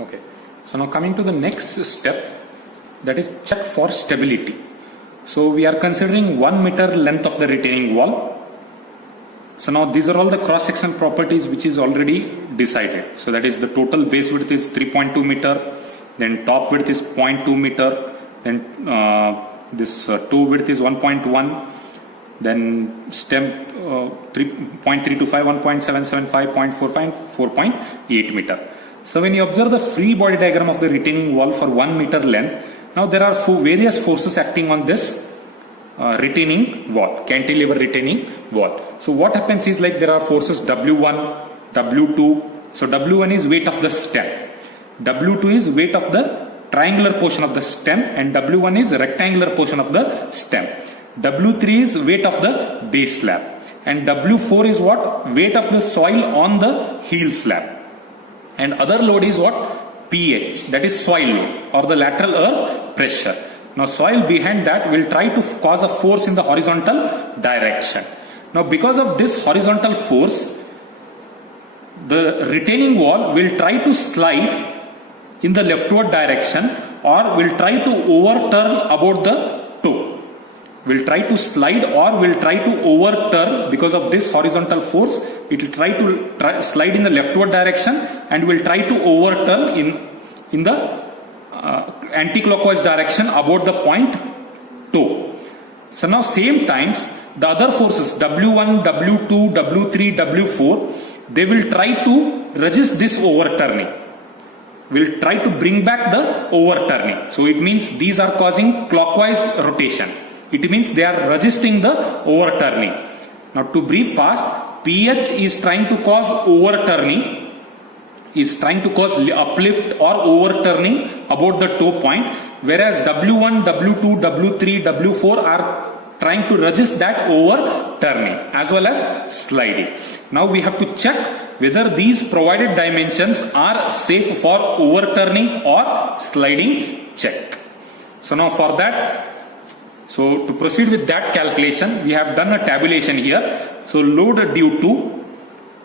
Okay. So now coming to the next step, that is check for stability. So we are considering 1 meter length of the retaining wall. So now these are all the cross section properties which is already decided. So that is the total base width is 3.2 meter, then top width is 0.2 meter, then this toe width is 1.1, then stem 3.325, 1.775, 0.45, 4.8 meter. So when you observe the free body diagram of the retaining wall for 1 meter length, now there are various forces acting on this retaining wall, cantilever retaining wall. So what happens is like there are forces W1, W2. So W1 is weight of the stem, W2 is weight of the triangular portion of the stem, and W1 is rectangular portion of the stem. W3 is weight of the base slab, and W4 is what? Weight of the soil on the heel slab. And other load is what? pH, that is soil load or the lateral earth pressure. Now soil behind that will try to cause a force in the horizontal direction. Now because of this horizontal force, the retaining wall will try to slide in the leftward direction or will try to overturn about the toe. Will try to slide or will try to overturn because of this horizontal force. It will try to slide in the leftward direction and will try to overturn in the anti-clockwise direction about the point toe. So now same times the other forces W1, W2, W3, W4, they will try to resist this overturning. Will try to bring back the overturning. So it means these are causing clockwise rotation. It means they are resisting the overturning. Now to brief fast, pH is trying to cause overturning, is trying to cause uplift or overturning about the toe point, whereas W1, W2, W3, W4 are trying to resist that overturning as well as sliding. Now we have to check whether these provided dimensions are safe for overturning or sliding check. So now for that, so to proceed with that calculation, we have done a tabulation here. So load due to,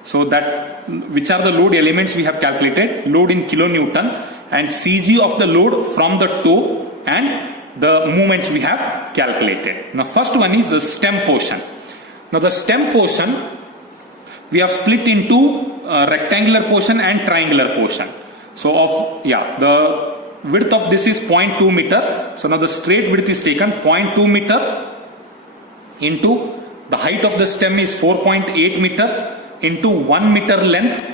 so that which are the load elements we have calculated, load in kilonewton and CG of the load from the toe and the movements we have calculated. Now first one is the stem portion. Now the stem portion we have split into rectangular portion and triangular portion. So the width of this is 0.2 meter. So now the straight width is taken 0.2 meter into the height of the stem is 4.8 meter into 1 meter length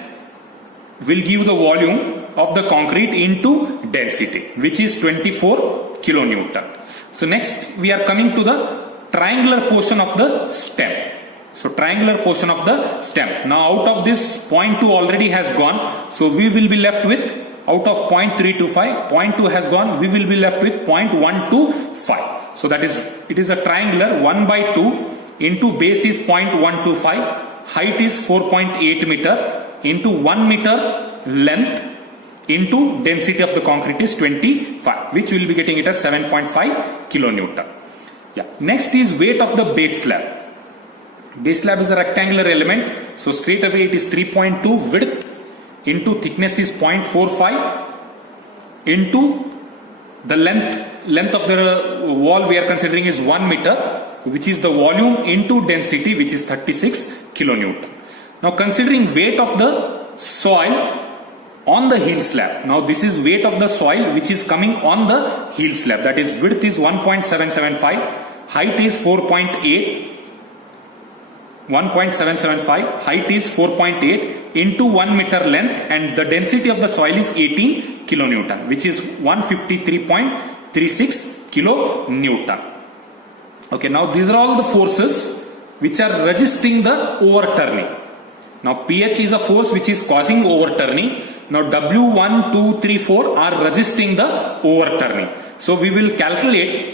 will give the volume of the concrete into density, which is 24 kilonewton. So next we are coming to the triangular portion of the stem. So triangular portion of the stem. Now out of this 0.2 already has gone. So we will be left with, out of 0.325, 0.2 has gone, we will be left with 0.125. So that is, it is a triangular 1 by 2 into base is 0.125, height is 4.8 meter into 1 meter length into density of the concrete is 25, which we will be getting it as 7.5 kilonewton. Yeah. Next is weight of the base slab. Base slab is a rectangular element. So straight away it is 3.2 width into thickness is 0.45 into the length of the wall we are considering is 1 meter, which is the volume into density, which is 36 kilonewton. Now considering weight of the soil on the heel slab. Now this is weight of the soil which is coming on the heel slab, that is width is 1.775, height is 4.8, 1.775, height is 4.8 into 1 meter length, and the density of the soil is 18 kilonewton, which is 153.36 kilonewton. Okay, now these are all the forces which are resisting the overturning. Now pH is a force which is causing overturning. Now W1, 2, 3, 4 are resisting the overturning. So we will calculate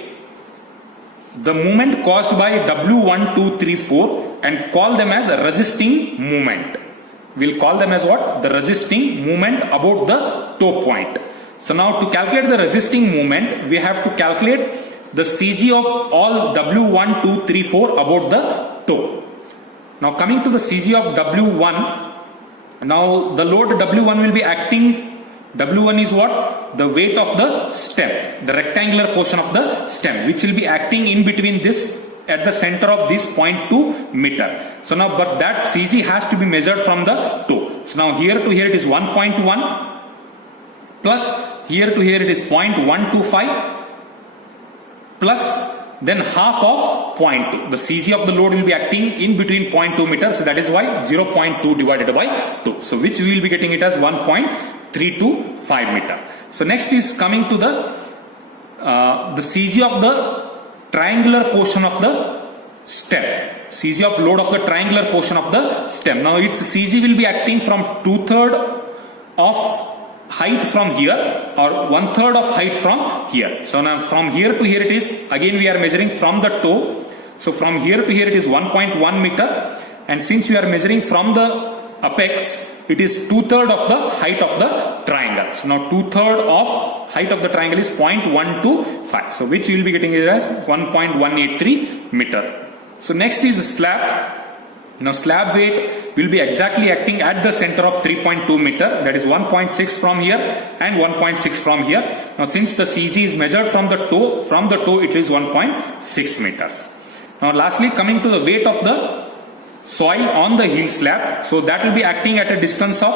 the moment caused by W1, 2, 3, 4 and call them as a resisting moment. We'll call them as what? The resisting moment about the toe point. So now to calculate the resisting moment, we have to calculate the CG of all W1, 2, 3, 4 about the toe. Now coming to the CG of W1, now the load W1 will be acting W1 is what? The weight of the stem, the rectangular portion of the stem, which will be acting in between this at the center of this 0.2 meter. So now, but that CG has to be measured from the toe. So now here to here it is 1.1 plus here to here it is 0.125 plus then half of 0.2. The CG of the load will be acting in between 0.2 meters. So that is why 0.2 divided by 2. So which we will be getting it as 1.325 meter. So next is coming to the CG of the triangular portion of the stem. CG of load of the triangular portion of the stem. Now its CG will be acting from 2/3 of height from here or 1/3 of height from here. So now from here to here it is, again we are measuring from the toe. So from here to here it is 1.1 meter, and since we are measuring from the apex, it is 2/3 of the height of the triangle. So now 2/3 of height of the triangle is 0.125. So which we will be getting it as 1.183 meter. So next is slab. Now slab weight will be exactly acting at the center of 3.2 meter, that is 1.6 from here and 1.6 from here. Now since the CG is measured from the toe it is 1.6 meters. Now lastly, coming to the weight of the soil on the heel slab, so that will be acting at a distance of,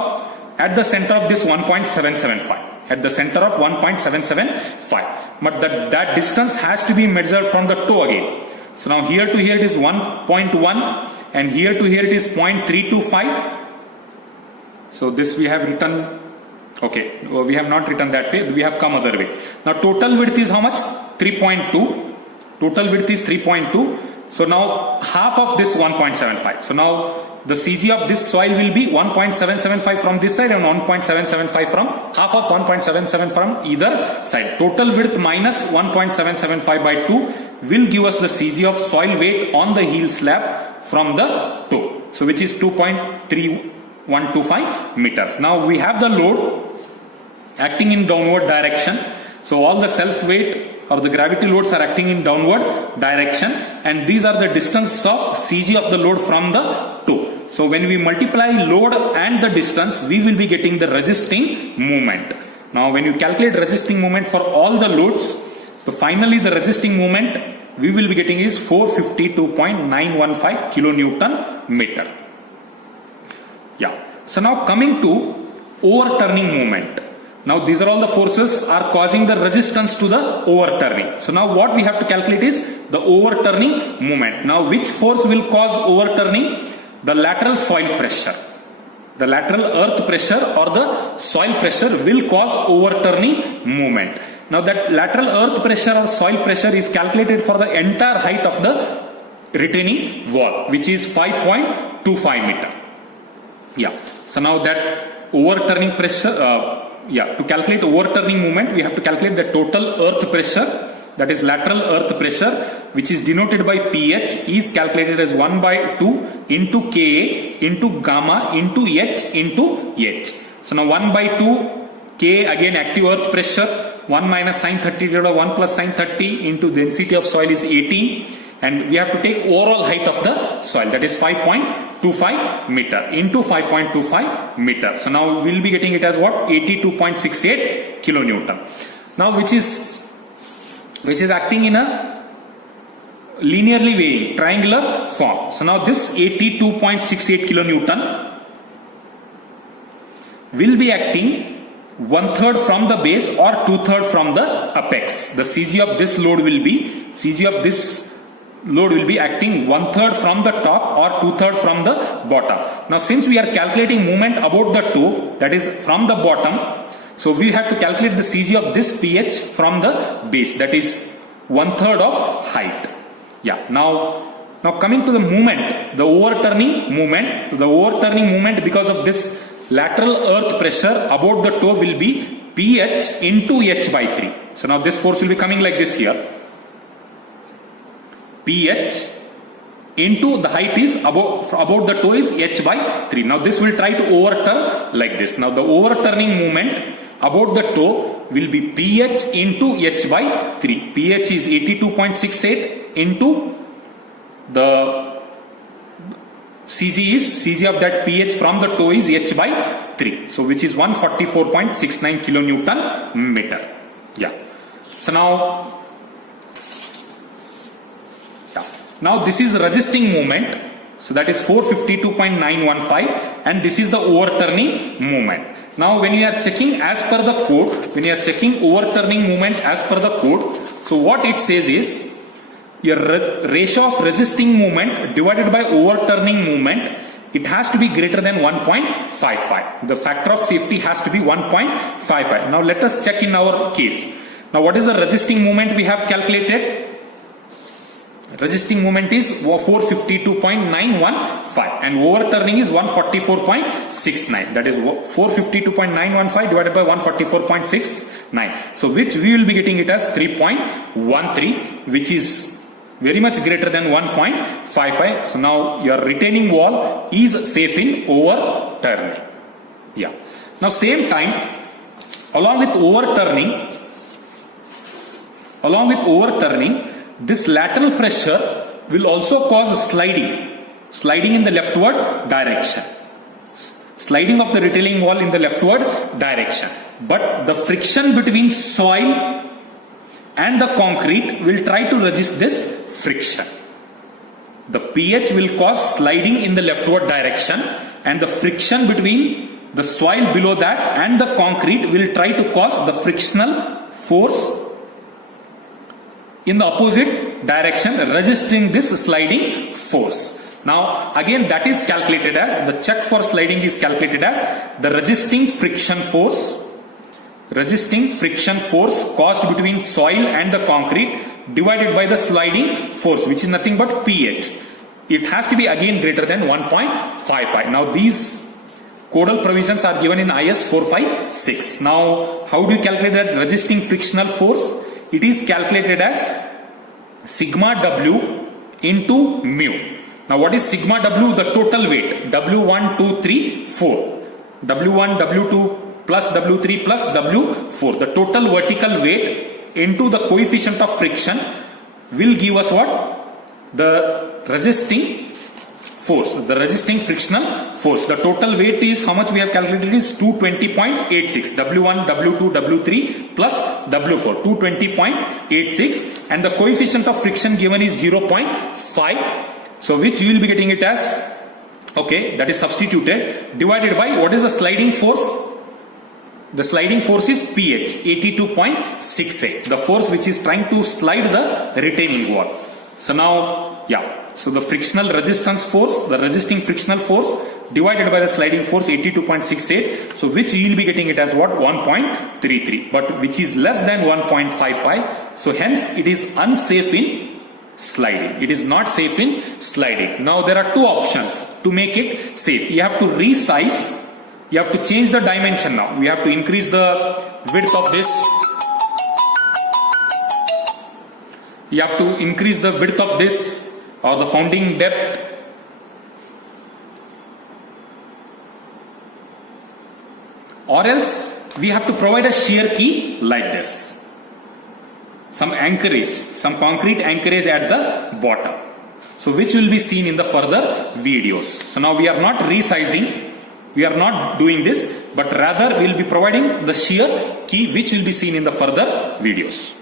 at the center of this 1.775. At the center of 1.775. But that distance has to be measured from the toe again. So now here to here it is 1.1 and here to here it is 0.325. So this we have written, okay, we have not written that way, we have come other way. Now total width is how much? 3.2. Total width is 3.2. So now half of this 1.75. So now the CG of this soil will be 1.775 from this side and 1.775 from, half of 1.77 from either side. Total width minus 1.775 by 2 will give us the CG of soil weight on the heel slab from the toe. So which is 2.3125 meters. Now we have the load acting in downward direction. So all the self weight or the gravity loads are acting in downward direction, and these are the distance of CG of the load from the toe. So when we multiply load and the distance, we will be getting the resisting moment. Now when you calculate resisting moment for all the loads, so finally the resisting moment we will be getting is 452.915 kilonewton meter. Yeah. So now coming to overturning moment. Now these are all the forces are causing the resistance to the overturning. So now what we have to calculate is the overturning moment. Now which force will cause overturning? The lateral soil pressure. The lateral earth pressure or the soil pressure will cause overturning moment. Now that lateral earth pressure or soil pressure is calculated for the entire height of the retaining wall, which is 5.25 meter. Yeah. So now that overturning pressure, to calculate overturning moment, we have to calculate the total earth pressure, that is lateral earth pressure, which is denoted by pH, is calculated as 1/2 into Ka into gamma into H into H. So now 1/2 Ka, again active earth pressure, 1 minus sin 30 divided by 1 plus sin 30 into density of soil is 18, and we have to take overall height of the soil, that is 5.25 meter into 5.25 meter. So now we will be getting it as what? 82.68 kilonewton. Now which is acting in a linearly weighing triangular form. So now this 82.68 kilonewton will be acting 1/3 from the base or 2/3 from the apex. The CG of this load will be acting 1/3 from the top or 2/3 from the bottom. Now since we are calculating movement about the toe, that is from the bottom, so we have to calculate the CG of this pH from the base, that is 1/3 of height. Yeah. Now coming to the movement, the overturning movement because of this lateral earth pressure about the toe will be pH into H by 3. So now this force will be coming like this here. pH into the height is about the toe is H by 3. Now this will try to overturn like this. Now the overturning moment about the toe will be pH into H by 3. pH is 82.68 into the CG of that pH from the toe is H by 3. So which is 144.69 kilonewton meter. Yeah. So now this is resisting moment. So that is 452.915 and this is the overturning moment. Now when you are checking as per the code, when you are checking overturning moment as per the code, so what it says is your ratio of resisting moment divided by overturning moment, it has to be greater than 1.55. The factor of safety has to be 1.55. Now let us check in our case. Now what is the resisting moment we have calculated? Resisting moment is 452.915 and overturning is 144.69. That is 452.915 divided by 144.69. So which we will be getting it as 3.13, which is very much greater than 1.55. So now your retaining wall is safe in overturning. Yeah. Now same time, along with overturning, this lateral pressure will also cause sliding in the leftward direction. Sliding of the retaining wall in the leftward direction. But the friction between soil and the concrete will try to resist this friction. The pH will cause sliding in the leftward direction and the friction between the soil below that and the concrete will try to cause the frictional force in the opposite direction, resisting this sliding force. Now again that is calculated as, the check for sliding is calculated as the resisting friction force caused between soil and the concrete divided by the sliding force, which is nothing but pH. It has to be again greater than 1.55. Now these codal provisions are given in IS 456. Now how do you calculate that resisting frictional force? It is calculated as sigma W into mu. Now what is sigma W? The total weight. W1, 2, 3, 4. W1, W2 plus W3 plus W4. The total vertical weight into the coefficient of friction will give us what? The resisting force, the resisting frictional force. The total weight is, how much we have calculated, is 220.86. W1, W2, W3 plus W4. 220.86 and the coefficient of friction given is 0.5. So which you will be getting it as, okay, that is substituted, divided by what is the sliding force? The sliding force is pH, 82.68. The force which is trying to slide the retaining wall. So now, yeah. So the frictional resistance force, the resisting frictional force divided by the sliding force 82.68. So which you will be getting it as what? 1.33. But which is less than 1.55. So hence it is unsafe in sliding. It is not safe in sliding. Now there are two options to make it safe. You have to resize. You have to change the dimension now. We have to increase the width of this. You have to increase the width of this or the founding depth. Or else we have to provide a shear key like this. Some anchorage, some concrete anchorage at the bottom. So which will be seen in the further videos. So now we are not resizing. We are not doing this, but rather we will be providing the shear key which will be seen in the further videos.